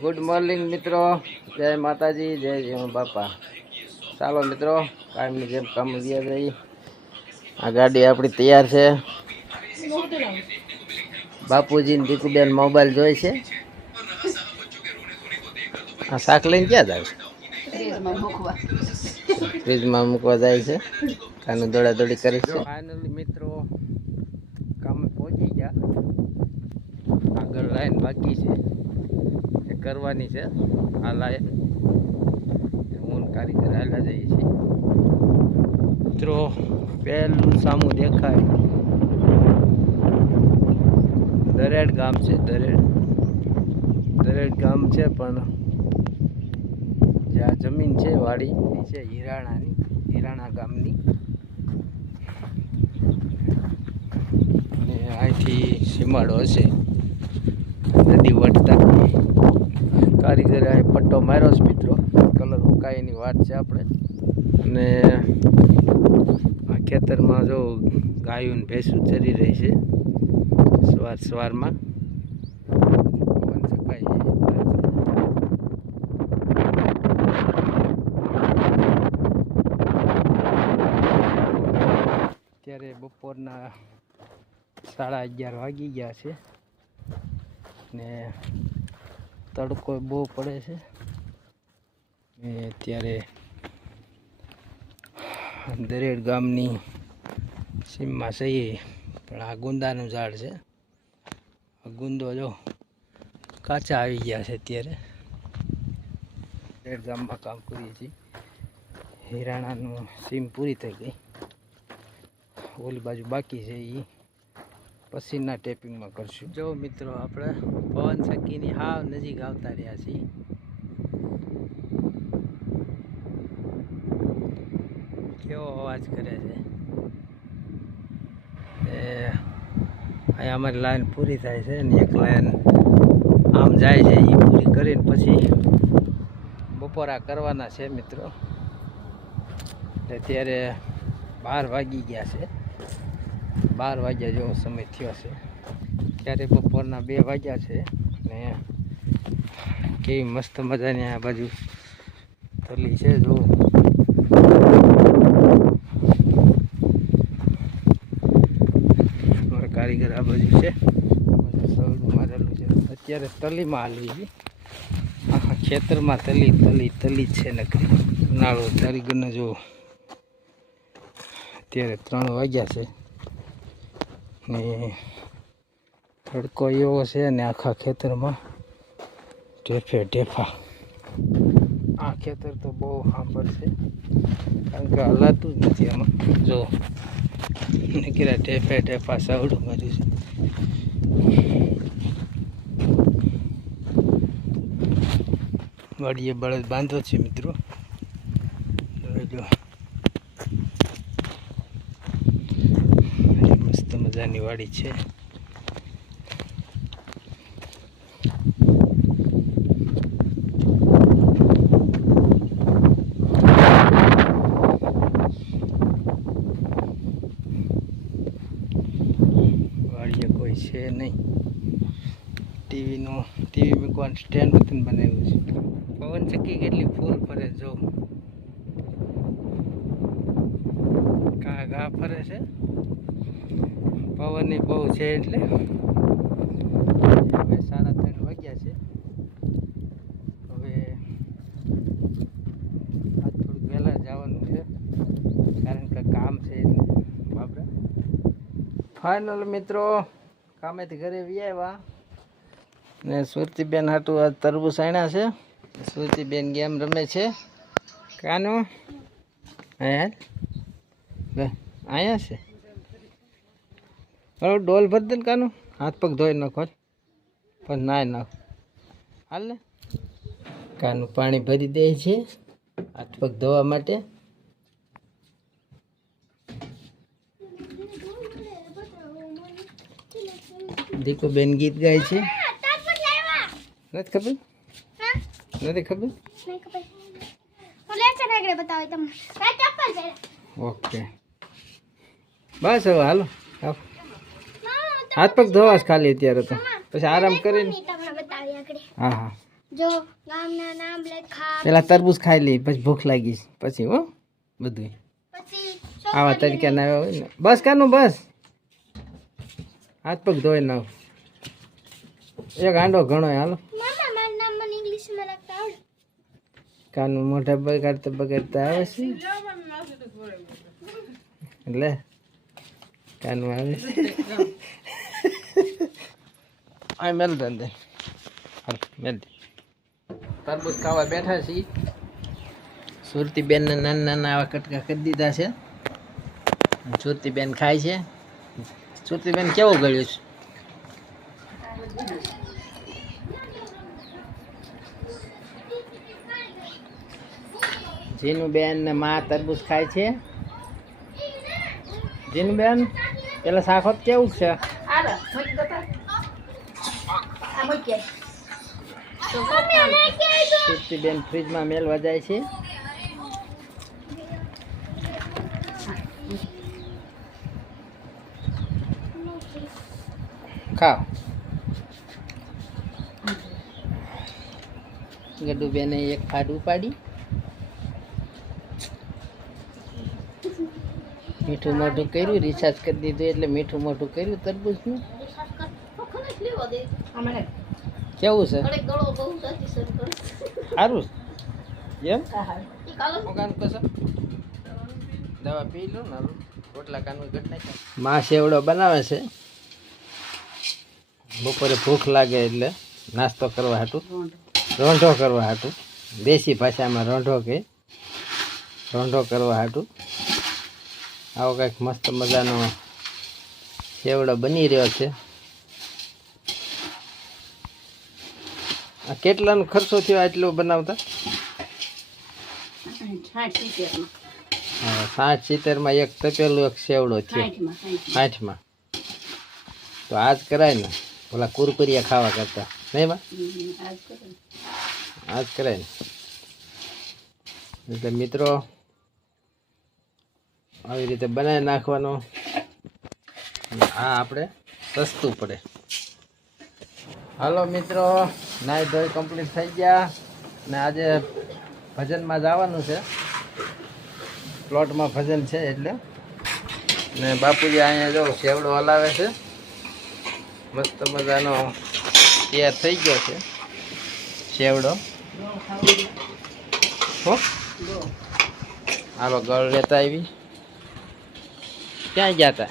Good morning મિત્રો, જય માતાજી, જય જય બાપા. ચાલો મિત્રો, કાયમની જેમ કામ વ્યા જઈએ. આ ગાડી આપણી તૈયાર છે. બાપુજી ને દીકુબેન મોબાઈલ જોઈ છે. આ શાક લઈને ક્યાં જાય છે? ફ્રીજમાં મૂકવા જાય છે. કાનું દોડા દોડી કરે છે. ફાઇનલી મિત્રો કામે પહોંચી ગયા. આગળ લાઈન બાકી છે એ કરવાની છે. આ લાઈન હું કારીગર હાલ્યા જઈએ છીએ મિત્રો. પહેલું સામું દેખાય દરેડ ગામ છે. દરેડ ગામ છે, પણ જ્યાં જમીન છે વાડી એ છે હિરાણા ગામની. અને અહીંથી સીમાડો હશે નદી વટતા. કારીગરે અહીં પટ્ટો માર્યો છે મિત્રો. કલર ઉકાઈની વાત છે આપણે. અને આ ખેતરમાં જો ગાયું ને ભેંસું ચરી રહી છે સવારમાં. પવન સકાય અત્યારે બપોરના 11:30 વાગી ગયા છે ને તડકો બહુ પડે છે. અત્યારે દરેડ ગામની સીમમાં સહી, પણ આ ગુંદાનું ઝાડ છે. આ ગુંદો જો કાચા આવી ગયા છે. અત્યારે દરેડ ગામમાં કામ કરીએ છીએ. હિરાણાનું સીમ પૂરી થઈ ગઈ. ઓલી બાજુ બાકી છે, એ પછીના ટેપિંગમાં કરશું. જો મિત્રો, આપણે પવન સખીની હાવ નજીક આવતા રહ્યા છીએ. કેવો અવાજ કરે છે. અહીંયા અમારી લાઈન પૂરી થાય છે ને એક લાઈન આમ જાય છે. એ પૂરી કરીને પછી બપોરા કરવાના છે મિત્રો. અત્યારે 12 વાગી ગયા છે. 12 વાગ્યા જેવો સમય થયો છે. ત્યારે બપોરના 2 વાગ્યા છે ને કેવી મસ્ત મજાની આ બાજુ તલી છે. જો મારા કારીગર આ બાજુ છે. સવડું મારેલું છે. અત્યારે તલીમાં હાલવી છે. આખા ખેતરમાં તલી જ છે નકરી. ઉનાળો કારીગરને જો અત્યારે 3 વાગ્યા છે ને તડકો એવો છે ને આખા ખેતરમાં ઢેફા. આ ખેતર તો બહુ સાંભળ છે, કારણ કે હલાતું જ નથી આમાં. જો નીકળ્યા ઢેફા સવડું માર્યું છે. વાડીએ બળદ બાંધો છે મિત્રો. જો મસ્ત મજાની વાડી છે. વાડીએ કોઈ છે નહીં. ટીવી મૂકવાનું સ્ટેન્ડ હતું બનાવ્યું છે. પવન ચક્કી કેટલી ફૂલ ફરે જો. ઘા ફરે છે. પવનની બહુ છે એટલે. હવે 3:30 વાગ્યા છે. હવે આજ થોડુંક વહેલા જવાનું છે, કારણ કે કામ છે એટલે બાબરા. ફાઇનલ મિત્રો, કામેથી ઘરે આવ્યા ને સુરતીબેન હાટું આ તરબૂચ આણ્યા છે. સુરતીબેન ગેમ રમે છે. કાનું અહીંયા છે. બરાબર, ડોલ ભરી દે ને કાનું. હાથ પગ ધોઈ નાખો પણ નાય નાખ. હાલ ને કાનું પાણી ભરી દે છે હાથ પગ ધોવા માટે. દીકુબેન ગીત ગાય છે. નથી ખબર. ઓકે, બસ હવે હાલો. હાથ પગ ધોવાશ ખાલી અત્યારે તો, પછી આરામ કરીને. હા. જો ગામના નામ લખા પેલા તરબૂચ ખાઈ લે પછી ભૂખ લાગી પછી હો બધું પછી આવા તરીકે ના હોય ને બસ કાનું બસ હાથ પગ ધોઈ નાખ એક હાંડો ઘણો હાલો મામા મારું નામ મને ઇંગ્લિશમાં લખતા આવડે કાનું મોઢા બગાડતા બગાડતા આવે છે એટલે કાનું આવે છે આ મેલ દે હાલ મેલ દે તરબૂચ ખાવા બેઠા છીએ સુરતી બેન ને નાના નાના આવા કટકા કરી દીધા છે સુરતી બેન ખાય છે સુરતી બેન કેવું ગળ્યું છે જીનુ બેન ને માં તરબૂચ ખાય છે જીનુ બેન પેલા સાખોત કેવું છે સુરતી બેન ફ્રીજમાં મેલવા જાય છે ખાઓ ગડુ બેને એક ફાડ ઉપાડી મીઠું મોઢું કર્યું રિચાર્જ કરી દીધું એટલે મીઠું મોઢું કર્યું તરબૂચનું કેવું છે સારું એમ દવા પી લો ને રોટલા કાનું ઘટ નાખ્યા માં સેવડો બનાવે છે બપોરે ભૂખ લાગે એટલે નાસ્તો કરવા હાટું રોંઢો કરવા હાટું દેશી ભાષામાં રોંઢો કે રોંઢો કરવા હાટું આવો કંઈક મસ્ત મજાનો સેવડો બની રહ્યો છે આ કેટલાનો ખર્ચો થયો આટલો બનાવતા 60-70માં એક તપેલું એક સેવડો થયો 60માં તો આજ કરાય ને ઓલા કુરકુરિયા ખાવા કરતા નહીં બા આજ કરાય ને એટલે મિત્રો આવી રીતે બનાવી નાખવાનો આ આપણે સસ્તું પડે હાલો મિત્રો નાઈ ધોઈ કમ્પ્લીટ થઈ ગયા ને આજે ભજનમાં જવાનું છે પ્લોટમાં ભજન છે એટલે ને બાપુજી અહીંયા જો સેવડો હલાવે છે મસ્ત મજાનો તૈયાર થઈ ગયો છે સેવડો હો હાલો ગળ લેતા આવી ક્યાં ગયા હતા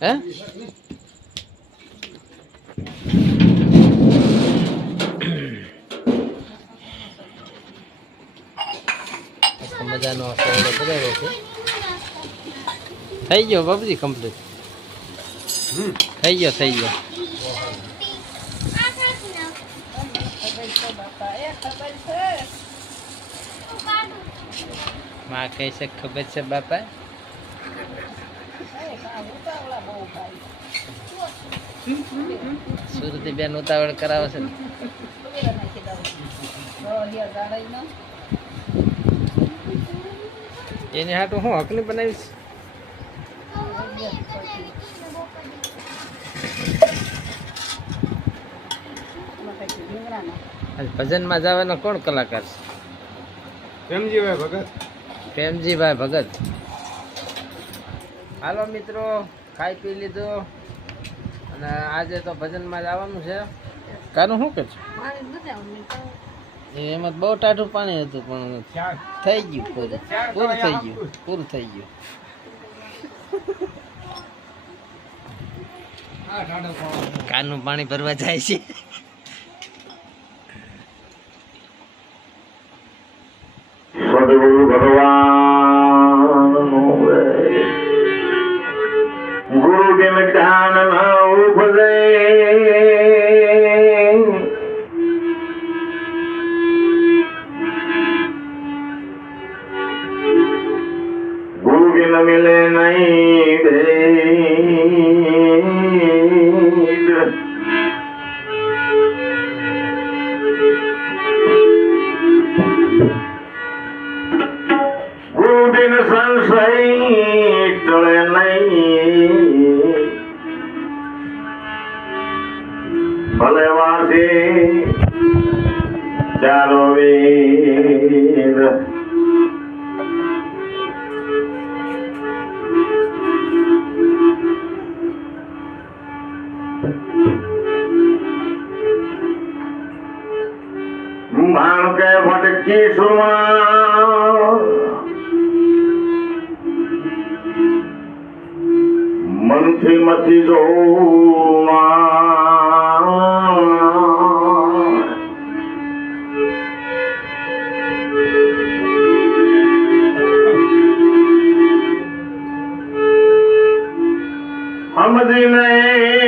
હે મજાનો સેવડો બનાવ્યો છે થઈ ગયો બાબુજી કમ્પ્લીટ થઈ ગયો માં કઈ છે ખબર છે બાપા સુરતી બેન ઉતાવળ કરાવે છે ને એની હાટું હું હકની બનાવીશ ભજનમાં જવાનો કોણ કલાકાર છે પ્રેમજીભાઈ ભગત હાલો મિત્રો ખાઈ પી લીધું અને આજે તો ભજનમાં જવાનું છે કાનું શું કે એમાં બહુ ટાઢું પાણી હતું પણ થઈ ગયું પૂરું થઈ ગયું કાનું પાણી ભરવા જાય છે સદગુરુ ભગવાન ગુરુ બિન જ્ઞાન ન ઉપજે ગુરુ બિન મિલે નહીં ભેદ ચાલો વીર ભાણ કે ભટકી સુવા મનથી મથી જોવા સમજી નહીં